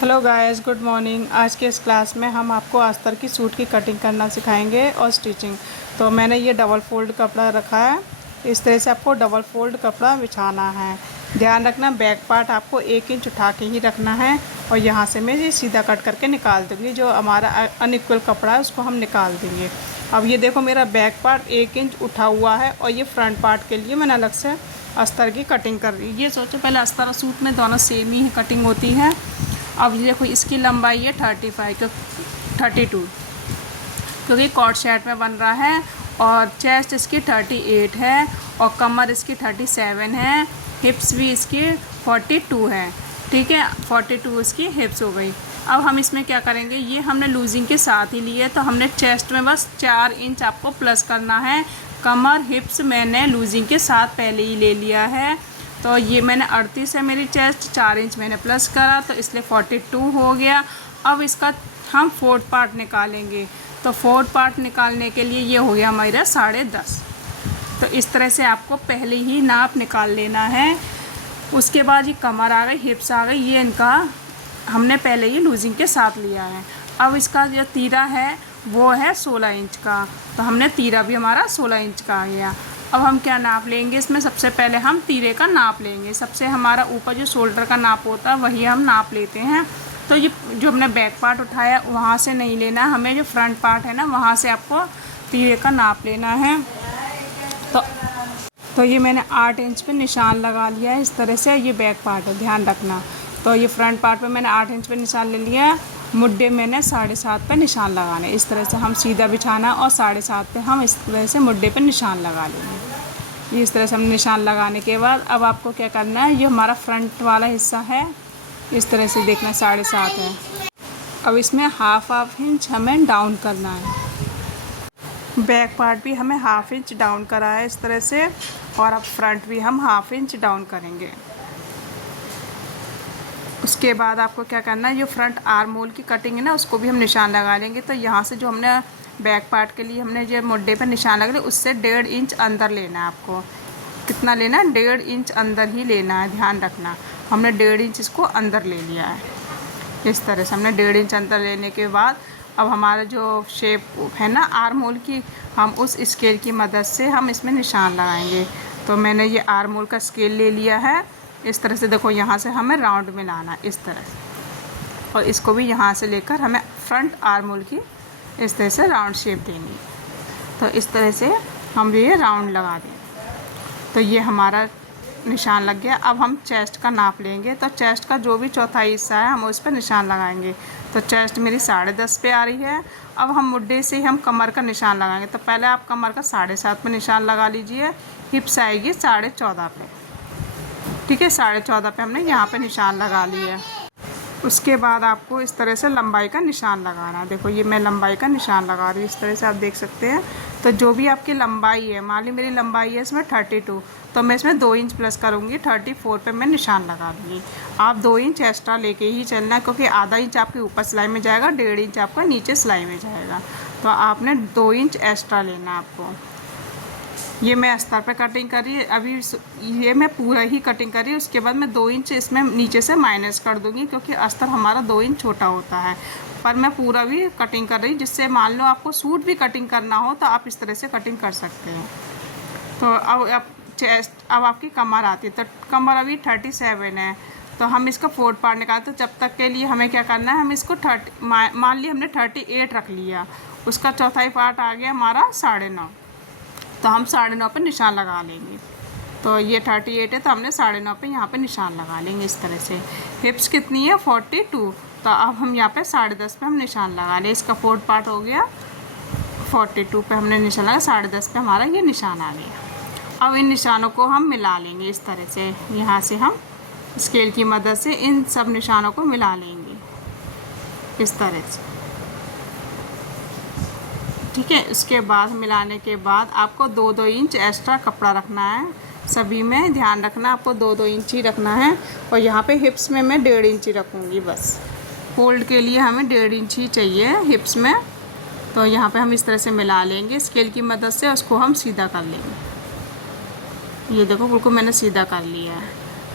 Hello guys, good morning. आज के इस क्लास में हम आपको अस्तर की सूट की कटिंग करना सिखाएंगे और स्टिचिंग। तो मैंने ये डबल फोल्ड कपड़ा रखा है। इस तरह से आपको डबल फोल्ड कपड़ा बिछाना है। ध्यान रखना, बैक पार्ट आपको 1 इंच उठा के ही रखना है और यहाँ से मैं ये सीधा कट करके निकाल दूँगी। जो हमारा अनइक्वल कपड़ा है उसको हम निकाल देंगे। अब ये देखो, मेरा बैक पार्ट 1 इंच उठा हुआ है और ये फ्रंट पार्ट के लिए मैंने अलग से अस्तर की कटिंग कर रही है। ये सोचो, पहले अस्तर और सूट में दोनों सेम ही कटिंग होती है। अब ये देखो, इसकी लंबाई है 32 क्योंकि कॉट सेट में बन रहा है, और चेस्ट इसकी 38 है और कमर इसकी 37 है, हिप्स भी इसकी 42 है। ठीक है, 42 इसकी हिप्स हो गई। अब हम इसमें क्या करेंगे, ये हमने लूजिंग के साथ ही लिए, तो हमने चेस्ट में बस 4 इंच आपको प्लस करना है। कमर हिप्स मैंने लूजिंग के साथ पहले ही ले लिया है। तो ये मैंने 38 है मेरी चेस्ट, 4 इंच मैंने प्लस करा, तो इसलिए 42 हो गया। अब इसका हम फोर्थ पार्ट निकालेंगे। तो फोर्थ पार्ट निकालने के लिए ये हो गया हमारा 10.5। तो इस तरह से आपको पहले ही नाप निकाल लेना है। उसके बाद ये कमर आ गई, हिप्स आ गई, ये इनका हमने पहले ही लूजिंग के साथ लिया है। अब इसका जो तीरा है वो है 16 इंच का, तो हमने तीरा भी हमारा 16 इंच का आ गया। अब हम क्या नाप लेंगे इसमें, सबसे पहले हम तीरे का नाप लेंगे। सबसे हमारा ऊपर जो शोल्डर का नाप होता है वही हम नाप लेते हैं। तो ये जो हमने बैक पार्ट उठाया वहाँ से नहीं लेना, हमें जो फ्रंट पार्ट है ना वहाँ से आपको तीरे का नाप लेना है। तो ये मैंने 8 इंच पे निशान लगा लिया है। इस तरह से ये बैक पार्ट है, ध्यान रखना। तो ये फ्रंट पार्ट पे मैंने 8 इंच पे निशान ले लिया है। मुड्ढे मैंने 7.5 पे निशान लगाने। इस तरह से हम सीधा बिछाना और 7.5 पे हम इस तरह से मुड्ढे पे निशान लगा लेंगे। ये इस तरह से हम निशान लगाने के बाद अब आपको क्या करना है, ये हमारा फ्रंट वाला हिस्सा है, इस तरह से देखना 7.5 है। अब इसमें हाफ इंच हमें डाउन करना है। बैक पार्ट भी हमें हाफ इंच डाउन करा है इस तरह से, और अब फ्रंट भी हम हाफ इंच डाउन करेंगे। उसके बाद आपको क्या करना है, जो फ्रंट आर्म होल की कटिंग है ना उसको भी हम निशान लगा लेंगे। तो यहाँ से जो हमने बैक पार्ट के लिए हमने जो मुड्ढे पर निशान लगा लिया उससे 1.5 इंच अंदर लेना है आपको। कितना लेना है, 1.5 इंच अंदर ही लेना है, ध्यान रखना। हमने 1.5 इंच इसको अंदर ले लिया है। इस तरह से हमने 1.5 इंच अंदर लेने के बाद अब हमारा जो शेप है ना आर्म होल की, हम उस स्केल की मदद से हम इसमें निशान लगाएंगे। तो मैंने ये आर्म होल का स्केल ले लिया है। इस तरह से देखो, यहाँ से हमें राउंड में लाना इस तरह से, और इसको भी यहाँ से लेकर हमें फ्रंट आर्म होल की इस तरह से राउंड शेप देनी। तो इस तरह से हम ये राउंड लगा दें। तो ये हमारा निशान लग गया। अब हम चेस्ट का नाप लेंगे। तो चेस्ट का जो भी चौथाई हिस्सा है हम उस पर निशान लगाएंगे। तो चेस्ट मेरी 10.5 पे आ रही है। अब हम मुड्ढे से हम कमर का निशान लगाएंगे। तो पहले आप कमर का 7.5 पे निशान लगा लीजिए। हिप्स आएगी 14.5 पे। ठीक है, 14.5 पे हमने यहाँ पे निशान लगा लिया। उसके बाद आपको इस तरह से लंबाई का निशान लगाना है। देखो, ये मैं लंबाई का निशान लगा रही हूँ, इस तरह से आप देख सकते हैं। तो जो भी आपकी लंबाई है, मान ली मेरी लंबाई है इसमें 32, तो मैं इसमें 2 इंच प्लस करूँगी। 34 पे मैं निशान लगा दूँगी। आप 2 इंच एक्स्ट्रा लेके ही चलना है, क्योंकि आधा इंच आपके ऊपर सिलाई में जाएगा, 1.5 इंच आपका नीचे सिलाई में जाएगा। तो आपने 2 इंच एक्स्ट्रा लेना आपको। ये मैं अस्तर पे कटिंग कर रही है अभी, ये मैं पूरा ही कटिंग कर रही हूँ। उसके बाद मैं 2 इंच इसमें नीचे से माइनस कर दूँगी, क्योंकि अस्तर हमारा 2 इंच छोटा होता है। पर मैं पूरा भी कटिंग कर रही हूँ, जिससे मान लो आपको सूट भी कटिंग करना हो तो आप इस तरह से कटिंग कर सकते हैं। तो अब चेस्ट, अब आपकी कमर आती है। तो कमर अभी 37 है। तो हम इसका फोर्थ पार्ट निकालते। तो जब तक के लिए हमें क्या करना है, हम इसको मान ली हमने 38 रख लिया, उसका चौथाई पार्ट आ गया हमारा 9.5। तो हम 9.5 पे निशान लगा लेंगे। तो ये 38 है, तो हमने 9.5 पे यहाँ पे निशान लगा लेंगे इस तरह से। हिप्स कितनी है, 42। तो अब हम यहाँ पे 10.5 पे हम निशान लगा लें। इसका फोर्थ पार्ट हो गया 42 पे हमने निशान लगाया, 10.5 पे हमारा ये निशान आ गया। अब इन निशानों को हम मिला लेंगे इस तरह से। यहाँ से हम स्केल की मदद से इन सब निशानों को मिला लेंगे इस तरह से। ठीक है, उसके बाद मिलाने के बाद आपको 2-2 इंच एक्स्ट्रा कपड़ा रखना है। सभी में ध्यान रखना, आपको 2-2 इंच ही रखना है। और यहाँ पे हिप्स में मैं 1.5 इंच ही रखूँगी बस। फोल्ड के लिए हमें 1.5 इंच ही चाहिए हिप्स में। तो यहाँ पे हम इस तरह से मिला लेंगे स्केल की मदद से, उसको हम सीधा कर लेंगे। ये देखो, बिल्कुल मैंने सीधा कर लिया है।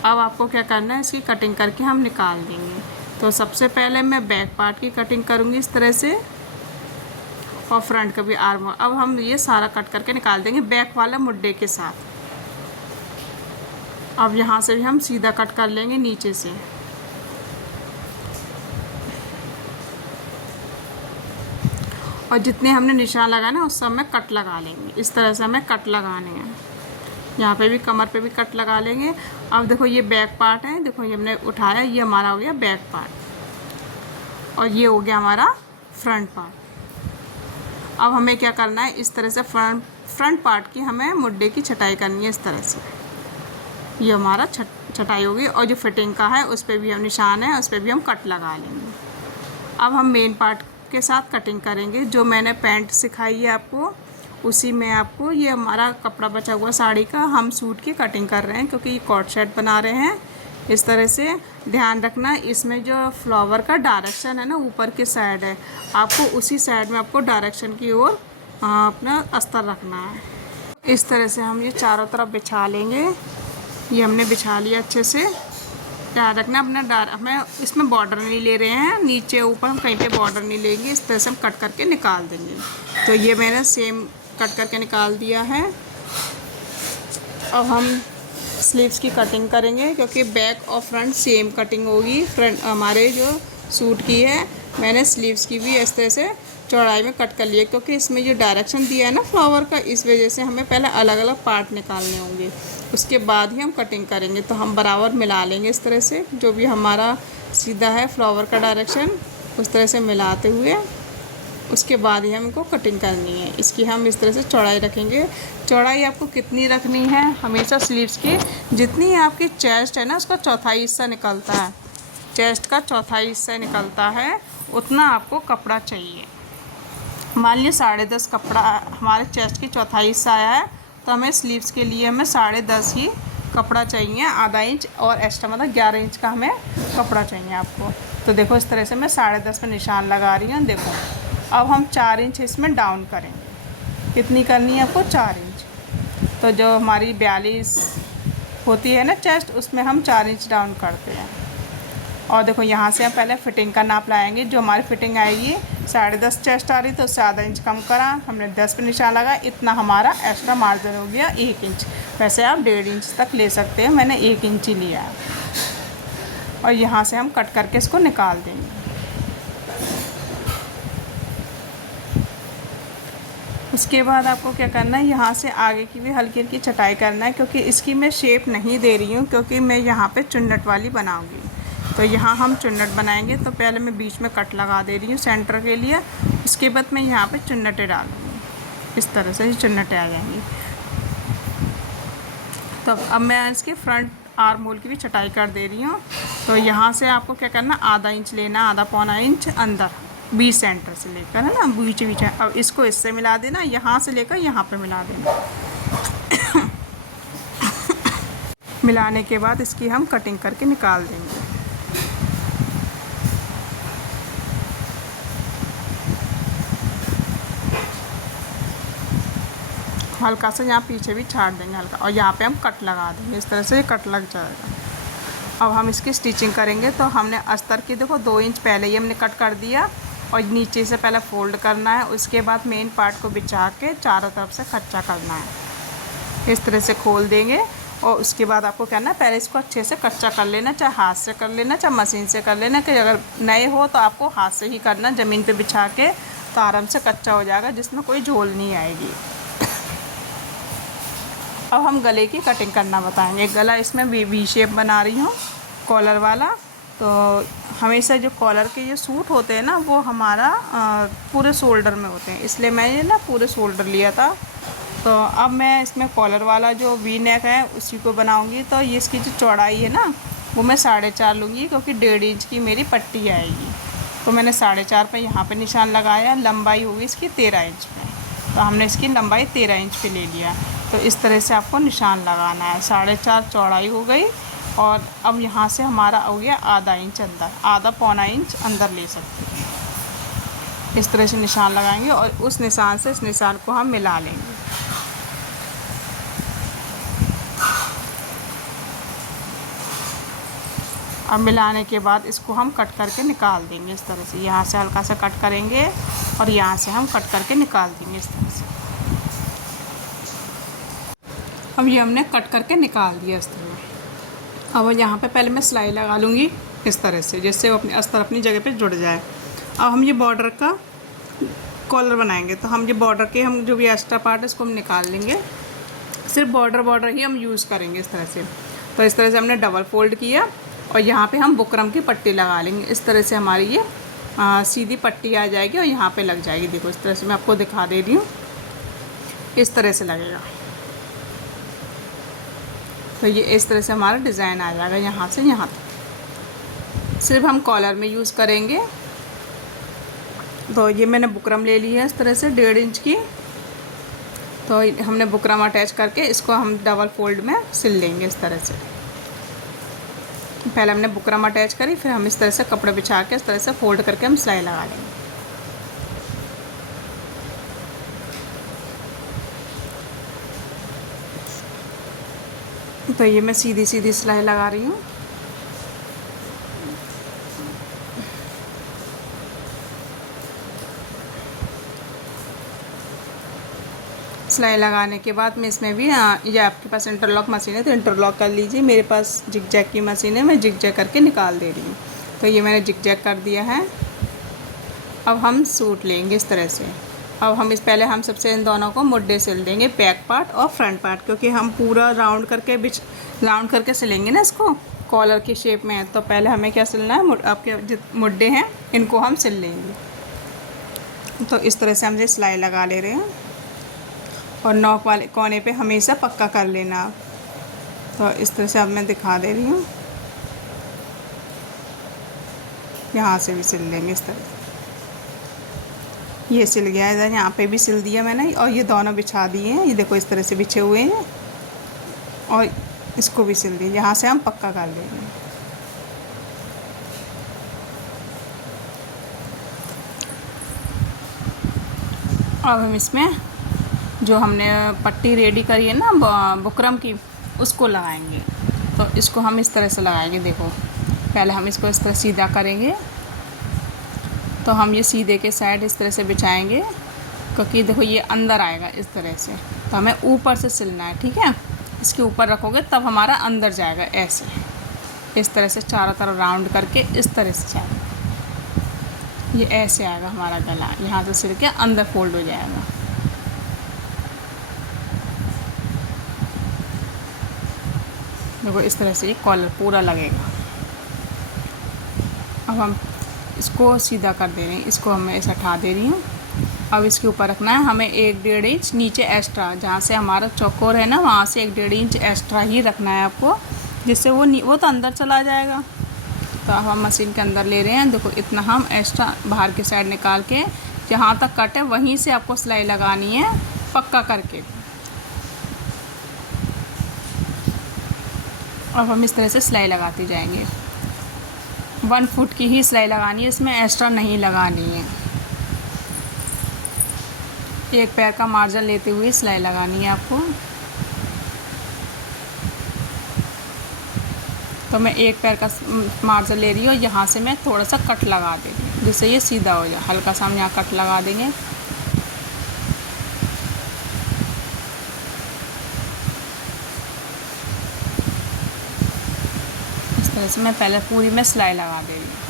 अब आपको क्या करना है, इसकी कटिंग करके हम निकाल देंगे। तो सबसे पहले मैं बैक पार्ट की कटिंग करूँगी इस तरह से, और फ्रंट का भी आर्म। अब हम ये सारा कट करके निकाल देंगे बैक वाला मुड्डे के साथ। अब यहाँ से भी हम सीधा कट कर लेंगे नीचे से। और जितने हमने निशान लगाना है उस सब में कट लगा लेंगे। इस तरह से हमें कट लगाने हैं। यहाँ पे भी कमर पे भी कट लगा लेंगे। अब देखो ये बैक पार्ट है, देखो ये हमने उठाया, ये हमारा हो गया बैक पार्ट, और ये हो गया हमारा फ्रंट पार्ट। अब हमें क्या करना है, इस तरह से फ्रंट पार्ट की हमें मुड्डे की छटाई करनी है। इस तरह से ये हमारा छटाई होगी, और जो फिटिंग का है उस पर भी हम निशान है, उस पर भी हम कट लगा लेंगे। अब हम मेन पार्ट के साथ कटिंग करेंगे। जो मैंने पैंट सिखाई है आपको, उसी में आपको ये हमारा कपड़ा बचा हुआ साड़ी का, हम सूट की कटिंग कर रहे हैं, क्योंकि ये कॉट सेट बना रहे हैं। इस तरह से ध्यान रखना, इसमें जो फ्लावर का डायरेक्शन है ना, ऊपर की साइड है, आपको उसी साइड में आपको डायरेक्शन की ओर अपना अस्तर रखना है। इस तरह से हम ये चारों तरफ बिछा लेंगे। ये हमने बिछा लिया अच्छे से। ध्यान रखना अपना हमें इसमें बॉर्डर नहीं ले रहे हैं, नीचे ऊपर हम कहीं पे बॉर्डर नहीं लेंगे। इस तरह से हम कट करके निकाल देंगे। तो ये मैंने सेम कट करके निकाल दिया है। अब हम स्लीव्स की कटिंग करेंगे, क्योंकि बैक और फ्रंट सेम कटिंग होगी। फ्रंट हमारे जो सूट की है, मैंने स्लीव्स की भी इस तरह से चौड़ाई में कट कर लिया, क्योंकि इसमें जो डायरेक्शन दिया है ना फ्लावर का, इस वजह से हमें पहले अलग अलग पार्ट निकालने होंगे, उसके बाद ही हम कटिंग करेंगे। तो हम बराबर मिला लेंगे इस तरह से, जो भी हमारा सीधा है फ्लावर का डायरेक्शन, उस तरह से मिलाते हुए उसके बाद ही हमको कटिंग करनी है। इसकी हम इस तरह से चौड़ाई रखेंगे। चौड़ाई आपको कितनी रखनी है, हमेशा स्लीव्स की जितनी आपकी चेस्ट है ना, उसका चौथाई हिस्सा निकलता है, चेस्ट का चौथाई हिस्सा निकलता है, उतना आपको कपड़ा चाहिए। मान लीजिए 10.5 कपड़ा हमारे चेस्ट की चौथाई हिस्सा आया है, तो हमें स्लीव्स के लिए हमें 10.5 ही कपड़ा चाहिए। आधा इंच और एक्स्ट्रा मतलब 11 इंच का हमें कपड़ा चाहिए आपको। तो देखो इस तरह से मैं 10.5 पे निशान लगा रही हूँ। देखो अब हम 4 इंच इसमें डाउन करेंगे। कितनी करनी है आपको, 4 इंच। तो जो हमारी 42 होती है ना चेस्ट, उसमें हम 4 इंच डाउन करते हैं। और देखो यहाँ से हम पहले फिटिंग का नाप लाएंगे। जो हमारी फिटिंग आएगी 10.5 चेस्ट आ रही, तो उससे आधा इंच कम करा, हमने 10 पे निशान लगा, इतना हमारा एक्स्ट्रा मार्जिन हो गया 1 इंच। वैसे आप 1.5 इंच तक ले सकते हैं, मैंने 1 इंच ही लिया है। और यहाँ से हम कट करके इसको निकाल देंगे। उसके बाद आपको क्या करना है, यहाँ से आगे की भी हल्की हल्की छटाई करना है, क्योंकि इसकी मैं शेप नहीं दे रही हूँ, क्योंकि मैं यहाँ पे चुन्नट वाली बनाऊँगी। तो यहाँ हम चुन्नट बनाएंगे, तो पहले मैं बीच में कट लगा दे रही हूँ सेंटर के लिए। उसके बाद मैं यहाँ पे चुन्नटें डालूँगी, इस तरह से चुन्नटें आ जाएंगी। तो अब मैं इसके फ्रंट आर्म होल की भी छटाई कर दे रही हूँ। तो यहाँ से आपको क्या करना, आधा इंच लेना, आधा पौना इंच अंदर बीच सेंटर से लेकर, है ना, बीच बीच। अब इसको इससे मिला देना, यहाँ से लेकर यहाँ पे मिला देना। मिलाने के बाद इसकी हम कटिंग करके निकाल देंगे। हल्का सा यहाँ पीछे भी छाड़ देंगे हल्का, और यहाँ पे हम कट लगा देंगे। इस तरह से कट लग जाएगा। अब हम इसकी स्टिचिंग करेंगे। तो हमने अस्तर की देखो 2 इंच पहले ही हमने कट कर दिया, और नीचे से पहले फोल्ड करना है। उसके बाद मेन पार्ट को बिछा के चारों तरफ से कच्चा करना है। इस तरह से खोल देंगे, और उसके बाद आपको करना है, पहले इसको अच्छे से कच्चा कर लेना, चाहे हाथ से कर लेना, चाहे मशीन से कर लेना। कि अगर नए हो तो आपको हाथ से ही करना, ज़मीन पे बिछा के, तो आराम से कच्चा हो जाएगा, जिसमें कोई झोल नहीं आएगी। अब हम गले की कटिंग करना बताएंगे। गला इसमें वी शेप बना रही हूँ, कॉलर वाला। तो हमेशा जो कॉलर के ये सूट होते हैं ना, वो हमारा पूरे शोल्डर में होते हैं, इसलिए मैंने ना पूरे शोल्डर लिया था। तो अब मैं इसमें कॉलर वाला जो वी नेक है उसी को बनाऊंगी। तो ये इसकी जो चौड़ाई है ना, वो मैं 4.5 लूँगी, क्योंकि 1.5 इंच की मेरी पट्टी आएगी। तो मैंने 4.5 पे यहाँ पे निशान लगाया। लंबाई होगी इसकी 13 इंच में, तो हमने इसकी लंबाई 13 इंच पे ले लिया। तो इस तरह से आपको निशान लगाना है। 4.5 चौड़ाई हो गई, और अब यहाँ से हमारा हो गया आधा इंच अंदर, आधा पौना इंच अंदर ले सकते हैं। इस तरह से निशान लगाएंगे, और उस निशान से इस निशान को हम मिला लेंगे। अब मिलाने के बाद इसको हम कट करके निकाल देंगे इस तरह से। यहाँ से हल्का सा कट करेंगे और यहाँ से हम कट करके निकाल देंगे इस तरह से। अब ये हमने कट करके निकाल दिया इस तरह। अब यहाँ पे पहले मैं सिलाई लगा लूँगी इस तरह से, जिससे वो अपनी अस्तर अपनी जगह पे जुड़ जाए। अब हम ये बॉर्डर का कॉलर बनाएंगे, तो हम ये बॉर्डर के हम जो भी एक्स्ट्रा पार्ट है इसको हम निकाल लेंगे। सिर्फ बॉर्डर ही हम यूज़ करेंगे इस तरह से। तो इस तरह से हमने डबल फोल्ड किया और यहाँ पे हम बुकरम की पट्टी लगा लेंगे। इस तरह से हमारी ये सीधी पट्टी आ जाएगी और यहाँ पे लग जाएगी। देखो इस तरह से मैं आपको दिखा दे रही हूँ, इस तरह से लगेगा। तो ये इस तरह से हमारा डिज़ाइन आ जाएगा यहाँ से यहाँ तक। सिर्फ हम कॉलर में यूज़ करेंगे। तो ये मैंने बुकरम ले ली है इस तरह से 1.5 इंच की। तो हमने बुकरम अटैच करके इसको हम डबल फोल्ड में सिल लेंगे इस तरह से। पहले हमने बुकरम अटैच करी, फिर हम इस तरह से कपड़ा बिछा के इस तरह से फोल्ड करके हम सिलाई लगा लेंगे। तो ये मैं सीधी सीधी सिलाई लगा रही हूँ। सिलाई लगाने के बाद में इसमें भी ये आपके पास इंटरलॉक मशीन है तो इंटरलॉक कर लीजिए। मेरे पास जिग जैग की मशीन है, मैं जिग जैग करके निकाल दे रही हूँ। तो ये मैंने जिग जैग कर दिया है। अब हम सूट लेंगे इस तरह से। अब हम पहले हम सबसे इन दोनों को मुड्डे सिल देंगे, बैक पार्ट और फ्रंट पार्ट, क्योंकि हम पूरा राउंड करके सिलेंगे ना इसको कॉलर की शेप में। तो पहले हमें क्या सिलना है, आपके जो मुड्डे हैं इनको हम सिल लेंगे। तो इस तरह से हम सिलाई लगा ले रहे हैं और नॉक वाले कोने पे हमेशा पक्का कर लेना। तो इस तरह से अब मैं दिखा दे रही हूँ, यहाँ से भी सिल लेंगे इस तरह से। ये सिल गया इधर, यहाँ पे भी सिल दिया मैंने और ये दोनों बिछा दिए हैं। ये देखो इस तरह से बिछे हुए हैं और इसको भी सिल दिए। यहाँ से हम पक्का कर लेंगे। अब हम इसमें जो हमने पट्टी रेडी करी है ना बुकरम की, उसको लगाएंगे। तो इसको हम इस तरह से लगाएंगे। देखो पहले हम इसको इस तरह सीधा करेंगे। तो हम ये सीधे के साइड इस तरह से बिछाएंगे, क्योंकि देखो ये अंदर आएगा इस तरह से। तो हमें ऊपर से सिलना है, ठीक है। इसके ऊपर रखोगे तब हमारा अंदर जाएगा ऐसे, इस तरह से चारों तरफ राउंड करके इस तरह से जाएगा। ये ऐसे आएगा हमारा गला, यहाँ से सिल के अंदर फोल्ड हो जाएगा। देखो इस तरह से ये कॉलर पूरा लगेगा। अब हम इसको सीधा कर दे रहे हैं, इसको हम ऐसे हटा दे रही हूँ। अब इसके ऊपर रखना है हमें 1-1.5 इंच नीचे एक्स्ट्रा, जहाँ से हमारा चौकोर है ना वहाँ से 1-1.5 इंच एक्स्ट्रा ही रखना है आपको, जिससे वो तो अंदर चला जाएगा। तो अब हम मशीन के अंदर ले रहे हैं। देखो इतना हम एक्स्ट्रा बाहर की साइड निकाल के जहाँ तक कट है वहीं से आपको सिलाई लगानी है पक्का करके। अब हम इस तरह से सिलाई लगाते जाएंगे। 1 फुट की ही सिलाई लगानी है, इसमें एक्स्ट्रा नहीं लगानी है। एक पैर का मार्जिन लेते हुए सिलाई लगानी है आपको। तो मैं एक पैर का मार्जिन ले रही हूँ, यहाँ से मैं थोड़ा सा कट लगा दे रही हूँ जिससे ये सीधा हो जाए। हल्का सा हम यहाँ कट लगा देंगे। इस तरह से मैं पहले पूरी में सिलाई लगा दे रही हूँ।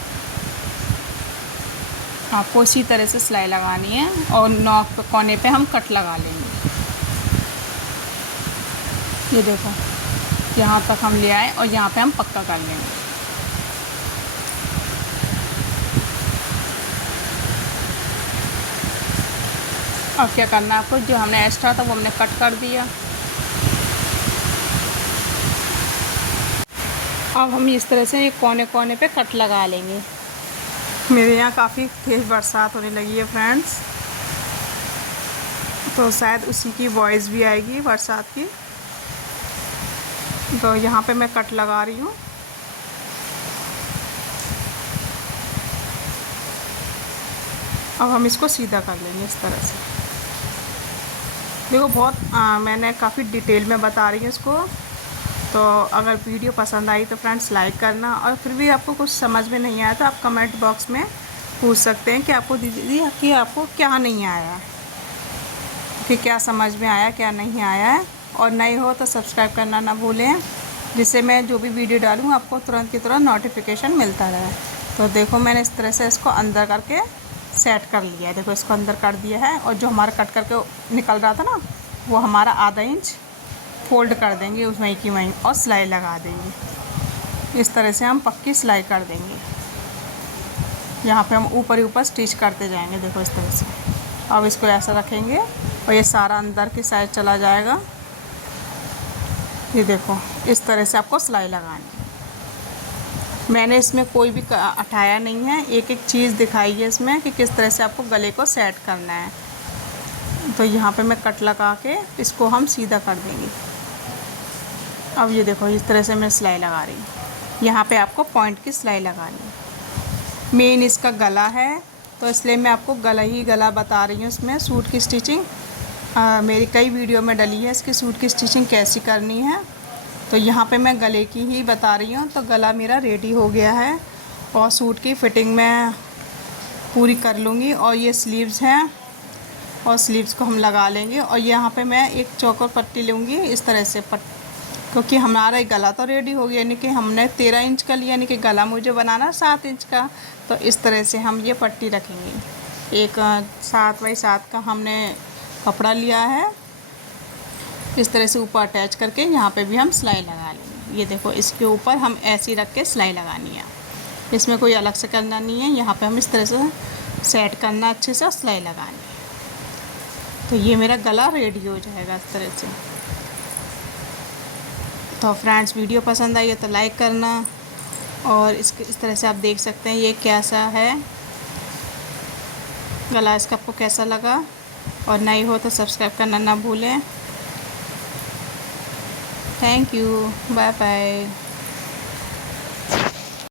आपको इसी तरह से सिलाई लगानी है और नॉक पे कोने पे हम कट लगा लेंगे। ये देखो यहाँ तक हम ले आए और यहाँ पे हम पक्का कर लेंगे। अब क्या करना है आपको, जो हमने एक्स्ट्रा था वो हमने कट कर दिया। अब हम इस तरह से कोने कोने पे कट लगा लेंगे। मेरे यहाँ काफ़ी तेज़ बरसात होने लगी है फ्रेंड्स, तो शायद उसी की वॉइस भी आएगी बरसात की। तो यहाँ पे मैं कट लगा रही हूँ। अब हम इसको सीधा कर लेंगे इस तरह से। देखो बहुत मैंने काफ़ी डिटेल में बता रही हूँ इसको, तो अगर वीडियो पसंद आई तो फ्रेंड्स लाइक करना, और फिर भी आपको कुछ समझ में नहीं आया तो आप कमेंट बॉक्स में पूछ सकते हैं कि आपको दीदी कि आपको क्या नहीं आया, कि क्या समझ में आया क्या नहीं आया है। और नए हो तो सब्सक्राइब करना ना भूलें, जिससे मैं जो भी वीडियो डालूँ आपको तुरंत की तुरंत नोटिफिकेशन मिलता रहे। तो देखो मैंने इस तरह से इसको अंदर करके सेट कर लिया है। देखो इसको अंदर कर दिया है, और जो हमारा कट करके निकल रहा था ना, वो हमारा आधा इंच फोल्ड कर देंगे उस वहीं की वहीं, और सिलाई लगा देंगे। इस तरह से हम पक्की सिलाई कर देंगे। यहाँ पे हम ऊपर ही ऊपर स्टिच करते जाएंगे। देखो इस तरह से अब इसको ऐसा रखेंगे और ये सारा अंदर की साइड चला जाएगा। ये देखो इस तरह से आपको सिलाई लगानी है। मैंने इसमें कोई भी हटाया नहीं है, एक एक चीज़ दिखाई है इसमें कि किस तरह से आपको गले को सेट करना है। तो यहाँ पे मैं कट लगा के इसको हम सीधा कर देंगे। अब ये देखो इस तरह से मैं सिलाई लगा रही हूँ। यहाँ पे आपको पॉइंट की सिलाई लगानी है। मेन इसका गला है, तो इसलिए मैं आपको गला बता रही हूँ। इसमें सूट की स्टिचिंग मेरी कई वीडियो में डली है, इसकी सूट की स्टिचिंग कैसी करनी है। तो यहाँ पे मैं गले की ही बता रही हूँ। तो गला मेरा रेडी हो गया है, और सूट की फिटिंग मैं पूरी कर लूँगी। और ये स्लीव्स हैं, और स्लीव्स को हम लगा लेंगे। और यहाँ पे मैं एक चौकोर पट्टी लूँगी इस तरह से क्योंकि हमारा गला तो रेडी हो गया, यानी कि हमने 13 इंच का लिया, यानी कि गला मुझे बनाना 7 इंच का। तो इस तरह से हम ये पट्टी रखेंगे। एक 7 बाई 7 का हमने कपड़ा लिया है, इस तरह से ऊपर अटैच करके यहाँ पे भी हम सिलाई लगा लेंगे। ये देखो इसके ऊपर हम ऐसे ही रख के सिलाई लगानी है, इसमें कोई अलग से करना नहीं है। यहाँ पे हम इस तरह से सेट करना अच्छे से और सिलाई लगानी है। तो ये मेरा गला रेडी हो जाएगा इस तरह से। तो फ्रेंड्स वीडियो पसंद आई है तो लाइक करना, और इस तरह से आप देख सकते हैं ये कैसा है गला, इसका आपको कैसा लगा। और नए हो तो सब्सक्राइब करना ना भूलें। Thank you, bye bye.